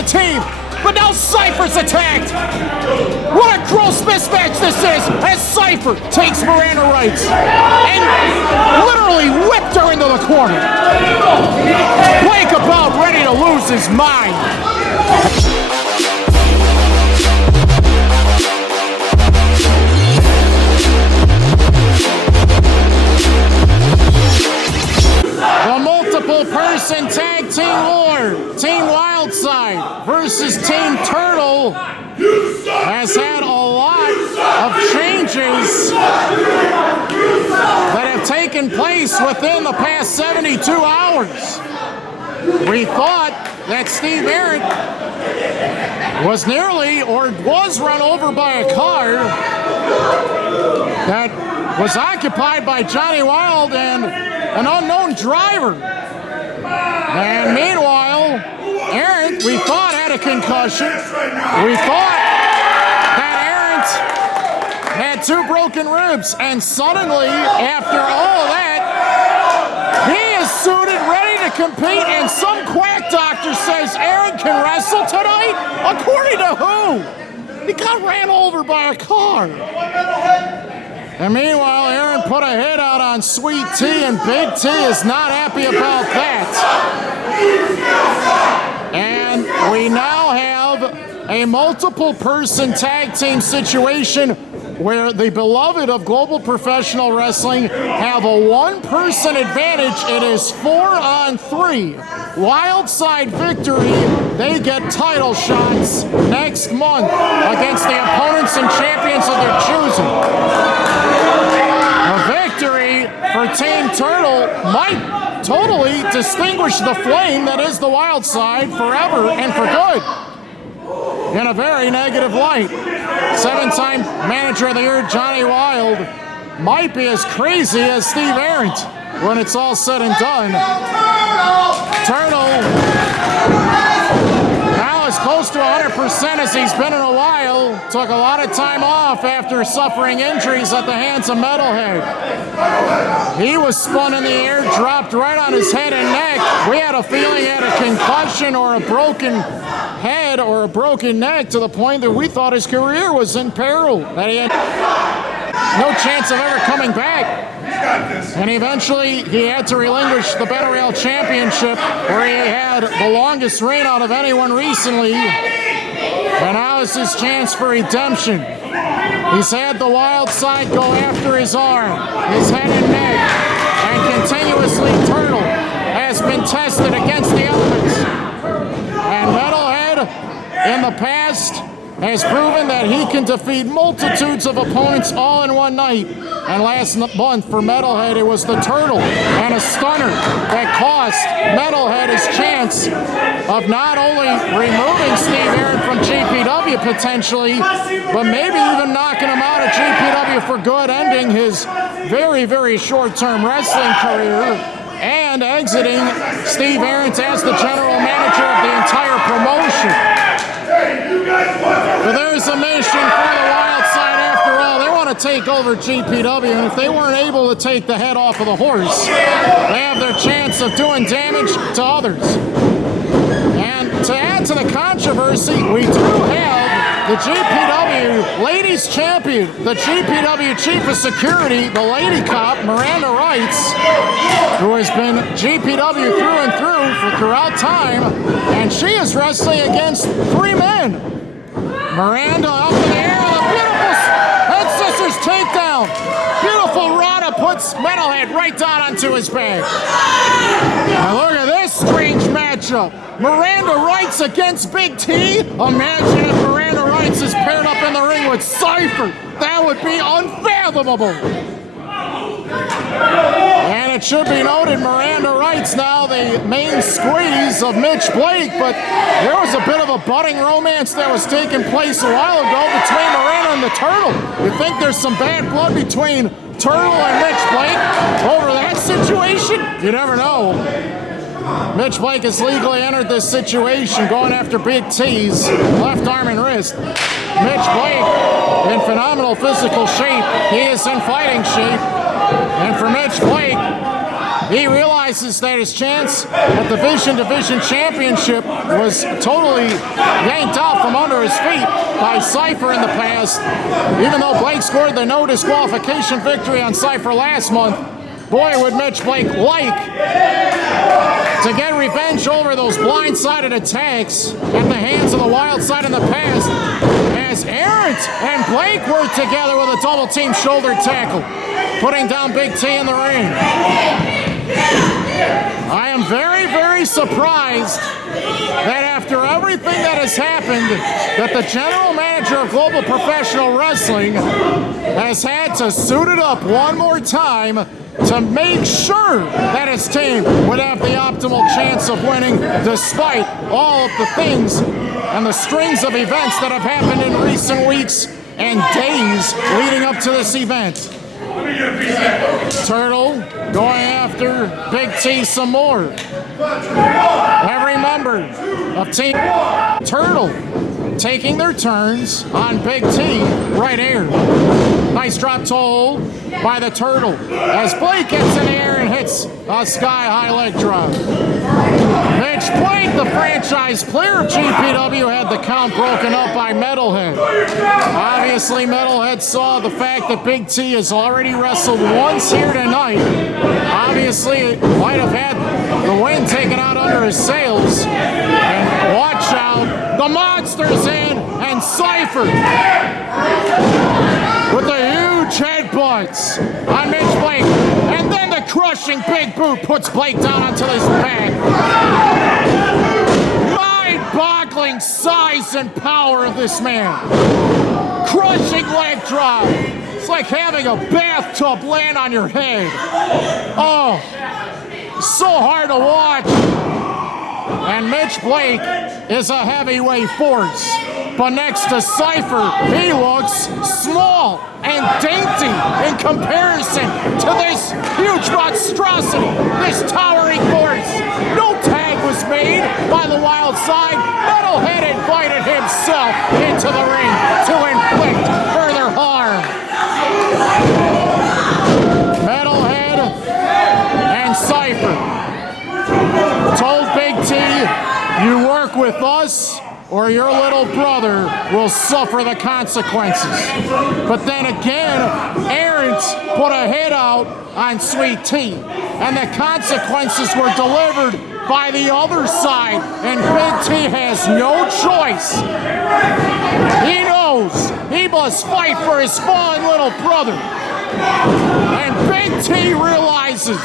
the team. But now Cypher's attacked. What a gross mismatch this is as Cypher takes Miranda Rites and literally whipped her into the corner. Blake about ready to lose his mind. The multiple-person tag team war, Team Wildside versus Team Turtle, has had a lot of changes that have taken place within the past 72 hours. We thought that Steve Ahrendt was nearly or was run over by a car that was occupied by Johnny Wild and an unknown driver. And meanwhile, Ahrendt, we thought, had a concussion. We thought that Ahrendt had 2 broken ribs. And suddenly, after all of that, he is suited, ready to compete. And some quack doctor says Ahrendt can wrestle tonight? According to who? He got ran over by a car. And meanwhile, Ahrendt put a hit out on Sweet T, and Big T is not happy about that. And we now have a multiple-person tag team situation where the beloved of global professional wrestling have a 1-person advantage. It is 4-on-3. Wildside victory, they get title shots next month against the opponents and champions of their choosing. A victory for Team Turtle might totally distinguish the flame that is the Wildside forever and for good in a very negative light. 7-time manager of the year Johnny Wild might be as crazy as Steve Ahrendt when it's all said and done. Turtle now as close to 100% as he's been in a while. Took a lot of time off after suffering injuries at the hands of Metalhead. He was spun in the air, dropped right on his head and neck. We had a feeling he had a concussion or a broken head or a broken neck to the point that we thought his career was in peril, that he had no chance of ever coming back. And eventually he had to relinquish the Battle Royale Championship, where he had the longest reign out of anyone recently. And now is his chance for redemption. He's had the Wildside go after his arm, his head and neck, and continuously Turtle has been tested against the elements. And Metalhead in the past has proven that he can defeat multitudes of opponents all in one night. And last month for Metalhead, it was the Turtle and a stunner that cost Metalhead his chance of not only removing Steve Ahrendt from GPW potentially, but maybe even knocking him out of GPW for good, ending his very, very short-term wrestling career and exiting Steve Ahrendt as the general manager of the entire promotion. But there's a mission for the Wildside after all. They want to take over GPW, and if they weren't able to take the head off of the horse, they have their chance of doing damage to others. And to add to the controversy, we do have the GPW Ladies Champion, the GPW Chief of Security, the Lady Cop, Miranda Rites, who has been GPW through and through throughout time, and she is wrestling against 3 men. Miranda up in the air with a beautiful head scissors takedown. Beautiful Rada puts Metalhead right down onto his back. Now look at this strange matchup. Miranda Rites against Big T. Imagine if Miranda Rites is paired up in the ring with Cypher. That would be unfathomable. And it should be noted, Miranda Rites now the main squeeze of Mitch Blake, but there was a bit of a budding romance that was taking place a while ago between Miranda and the Turtle. You think there's some bad blood between Turtle and Mitch Blake over that situation? You never know. Mitch Blake has legally entered this situation, going after Big T's left arm and wrist. Mitch Blake in phenomenal physical shape. He is in fighting shape. And for Mitch Blake, He realizes that his chance at the Division Championship was totally yanked out from under his feet by Cypher in the past. Even though Blake scored the no disqualification victory on Cypher last month, boy, would Mitch Blake like to get revenge over those blindsided attacks at the hands of the Wildside in the past, as Ahrendt and Blake worked together with a double team shoulder tackle, putting down Big T in the ring. I am very, very surprised that after everything that has happened, that the general manager of Global Professional Wrestling has had to suit it up one more time to make sure that his team would have the optimal chance of winning, despite all of the things and the strings of events that have happened in recent weeks and days leading up to this event. Turtle going after Big T some more. Every member of Team Turtle taking their turns on Big T right here. Nice drop toe by the Turtle as Blake gets in the air and hits a sky-high leg drop. Mitch Blake, the franchise player of GPW, had the count broken up by Metalhead. Obviously, Metalhead saw the fact that Big T has already wrestled once here tonight. Obviously, it might have had the wind taken out under his sails. And watch out, the monster's in, and Cypher with the huge headbutts on Mitch Blake. And then the crushing big boot puts Blake down onto his back. Mind-boggling size and power of this man. Crushing leg drop. It's like having a bathtub land on your head. Oh, so hard to watch. And Mitch Blake is a heavyweight force. But next to Cypher, he looks small and dainty in comparison to this huge monstrosity, this towering force. No tag was made by the Wildside. Metalhead invited himself into the ring to inflict further harm. Metalhead and Cypher told Big T, you work with us or your little brother will suffer the consequences. But then again, Ahrendt put a hit out on Sweet T, and the consequences were delivered by the other side, and Big T has no choice. He knows he must fight for his fallen little brother. And Big T realizes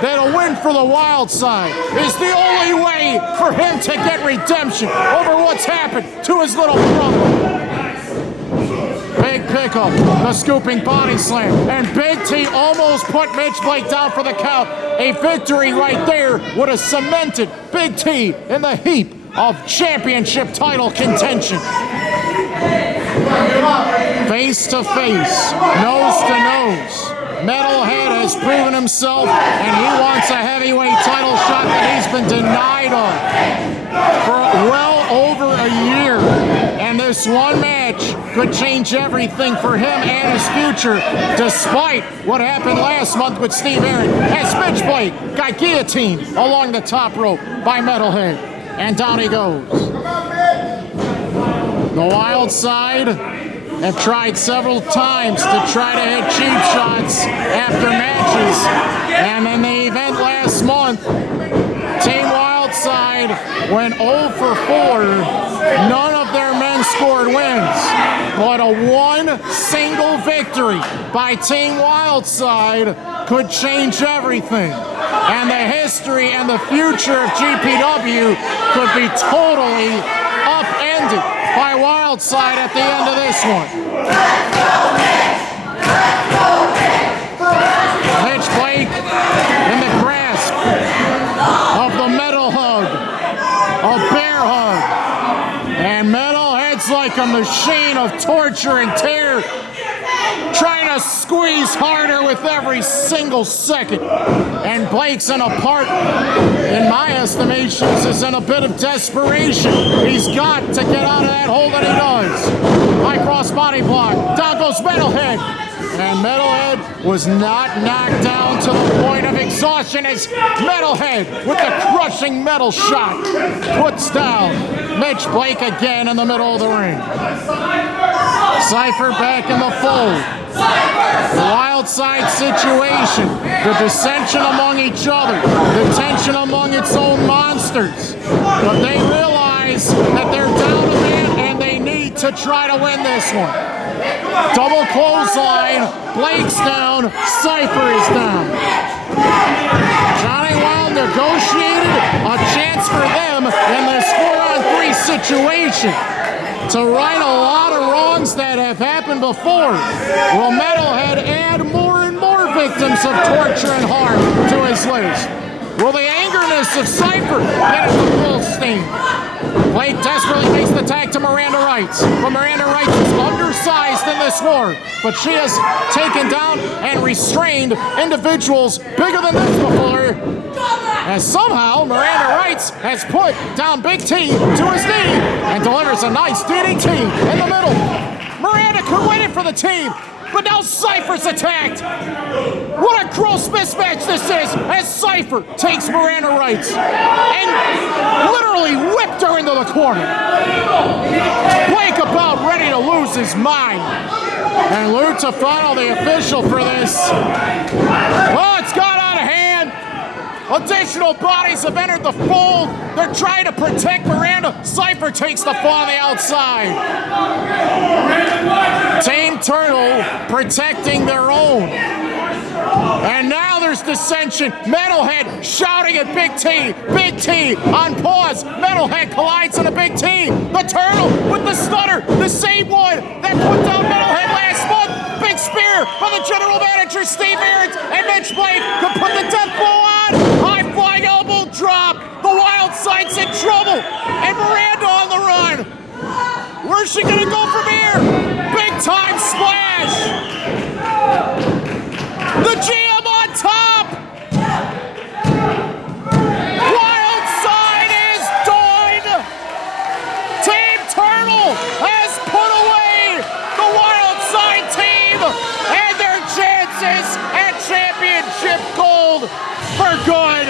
that a win for the Wildside is the only way for him to get redemption over what's happened to his little brother. Big pickup, the scooping body slam, and Big T almost put Mitch Blake down for the count. A victory right there would have cemented Big T in the heap of championship title contention. Face to face, nose to nose. Metalhead has proven himself, and he wants a heavyweight title shot that he's been denied of for well over a year. And this one match could change everything for him and his future, despite what happened last month with Steve Ahrendt, as Mitch Blake got guillotined along the top rope by Metalhead. And down he goes. The Wildside have tried several times to try to hit cheap shots after matches. And in the event last month, Team Wildside went 0 for 4. None of their men scored wins. But a one single victory by Team Wildside could change everything. And the history and the future of GPW could be totally upended by Wildside at the end of this one. Mitch Blake in the grasp of the metal hug, a bear hug. And Metalhead's like a machine of torture and terror, trying to squeeze harder with every single second. And Blake's in a part, in my estimations, is in a bit of desperation. He's got to get out of that hole that he does. High cross body block. Down goes Metalhead. And Metalhead was not knocked down to the point of exhaustion as Metalhead, with the crushing metal shot, puts down Mitch Blake again in the middle of the ring. Cypher back in the fold. The Wildside situation, the dissension among each other, the tension among its own monsters. But they realize that they're down a man and they need to try to win this one. Double clothesline, Blake's down, Cypher is down. Johnny Wild negotiated a chance for them in this 4-on-3 situation to right a lot of wrongs that have happened before. Will Metalhead add more and more victims of torture and harm to his list? Will the angerness of Cypher get it to full steam? Blake desperately makes the tag to Miranda Rites, but Miranda Rites is undersized in this war, but she has taken down and restrained individuals bigger than this before, as somehow Miranda Rites has put down Big T to his knee and delivers a nice DDT in the middle. Miranda could win it for the team, but now Cypher's attacked. What a gross mismatch this is, as Cypher takes Miranda Rites and literally whipped her into the corner. Blake about ready to lose his mind. And Lou Tafano, the official for this. Oh, it's gone out of hand. Additional bodies have entered the fold. They're trying to protect Miranda. Cypher takes the fall on the outside. Team Turtle protecting their own. And now there's dissension. Metalhead shouting at Big T. Big T on pause. Metalhead collides into Big T. The Turtle with the stunner. The same one that put down Metalhead last month. Big spear by the general manager, Steve Ahrendt. And Mitch Blake could put the death blow on. High flying elbow drop. The Wildside's in trouble. And Miranda on the run. Where's she gonna go from here? Big time splash. The GM on top. Wildside is done. Team Turtle has put away the Wildside team and their chances at championship gold for good.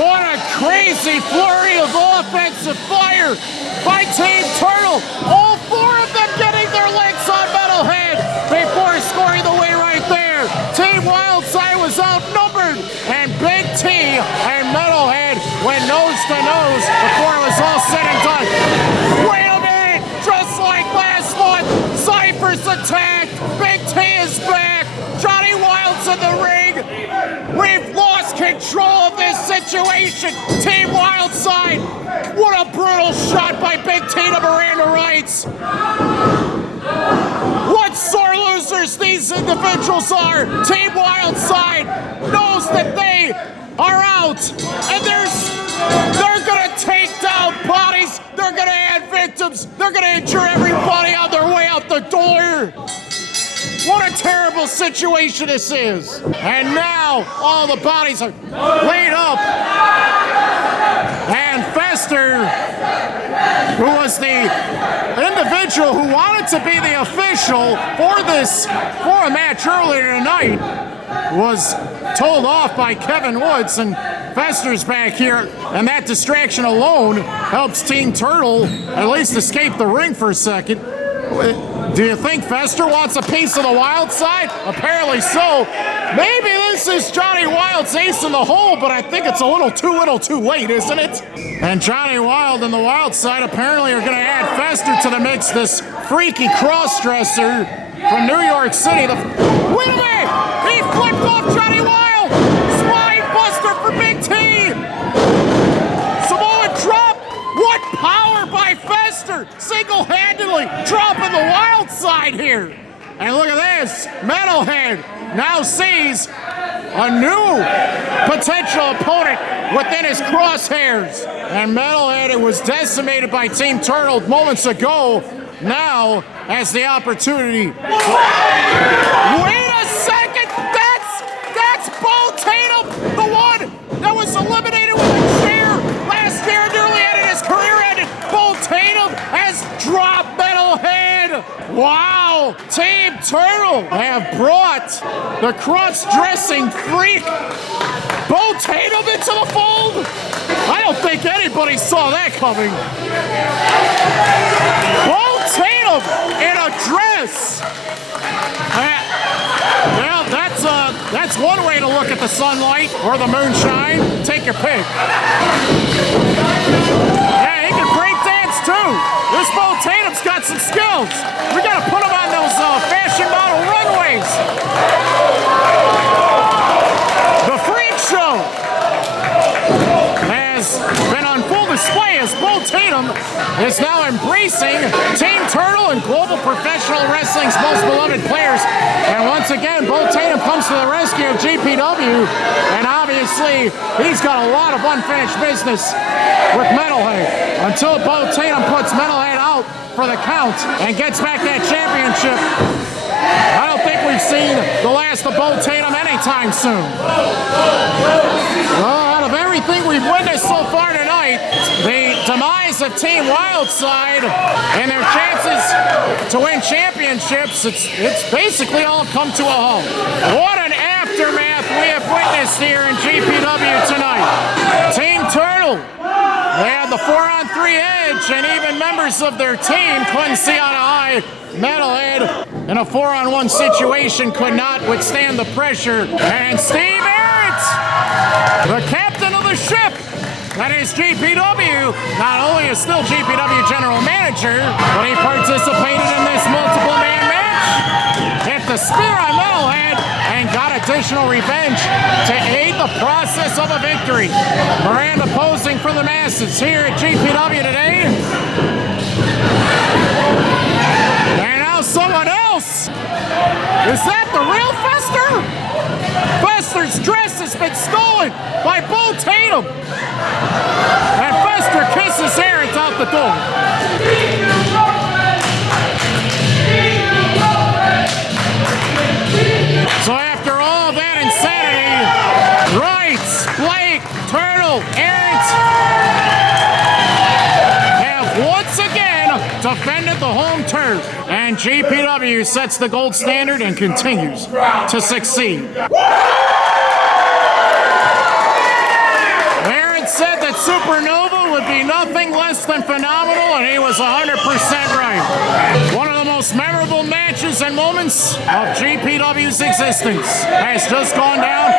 What a crazy flurry of offensive fire by Team Turtle. All four of them getting their legs on Metalhead before scoring the win right there. Team Wildside was outnumbered, and Big T and Metalhead went nose to nose before it was all said and done. Wait a minute! Just like last month, Cypher's attacked. Big T is back. Johnny Wild's in the ring. We've lost control of this situation. Team Wildside. What a brutal shot by Big T to Miranda Rites. What sore losers these individuals are. Team Wildside knows that they are out, and they're gonna take down bodies. They're gonna add victims. They're gonna injure everybody on their way out the door. What a terrible situation this is. And now all the bodies are laid up. And Fester, who was the individual who wanted to be the official for a match earlier tonight, was told off by Kevin Woods, and Fester's back here, and that distraction alone helps Team Turtle at least escape the ring for a second. Do you think Fester wants a piece of the Wildside? Apparently so. Maybe this is Johnny Wild's ace in the hole, but I think it's a little too late, isn't it? And Johnny Wild and the Wildside apparently are going to add Fester to the mix, this freaky cross-dresser from New York City. Wait a minute! He flipped off Johnny Wild! Spine buster for Big T! Samoa drop! What power by Fester! Single-handedly dropping the Wildside here! And look at this! Metalhead now sees a new potential opponent within his crosshairs. And Metalhead, it was decimated by Team Turtle moments ago, now has the opportunity. Wait a second! That's Bo Tatum, the one that was eliminated with a chair last year, nearly ended his career ended. Bo Tatum has dropped Metalhead. Wow! Turtle, Team Turtle have brought the cross-dressing freak Bo Tatum into the fold. I don't think anybody saw that coming. Bo Tatum in a dress. Well, that's one way to look at the sunlight or the moonshine. Take your pick. Yeah, he can break dance too. This Bo Tatum's got some skills. We gotta put him on those fashion model runways. The freak show has been on full display as Bo Tatum is now embracing Team Turtle and global professional wrestling's most beloved players. And once again, Bo Tatum comes to the rescue of GPW, and obviously he's got a lot of unfinished business with Metalhead. Until Bo Tatum puts Metalhead out for the count and gets back that championship, I don't think we've seen the last of Bo Tatum anytime soon. Well, out of everything we've witnessed so far tonight, the demise of Team Wildside and their chances to win championships, it's basically all come to a halt. What an aftermath we have witnessed here in GPW tonight. Team Turtle, they had the 4-on-3 edge, and even members of their team couldn't see on a high. Metalhead in a 4-on-1 situation could not withstand the pressure. And Steve Ahrendt, the captain of the ship, that is GPW, not only is still GPW general manager, but he participated in this multiple man match, hit the spear on Metalhead, and got additional revenge to aid the process of a victory. Miranda posing for the masses here at GPW today. And now someone else. Is that the real Fester? Fester's dress has been stolen by Bo Tatum. And Fester kisses Ahrendt out the door. So after all that insanity, Rites, Blake, Turtle, Ahrendt have once again defended the home turf. And GPW sets the gold standard and continues to succeed. Ahrendt said that Supernova would be nothing less than phenomenal, and he was 100% right. One of the most memorable matches and moments of GPW's existence has just gone down.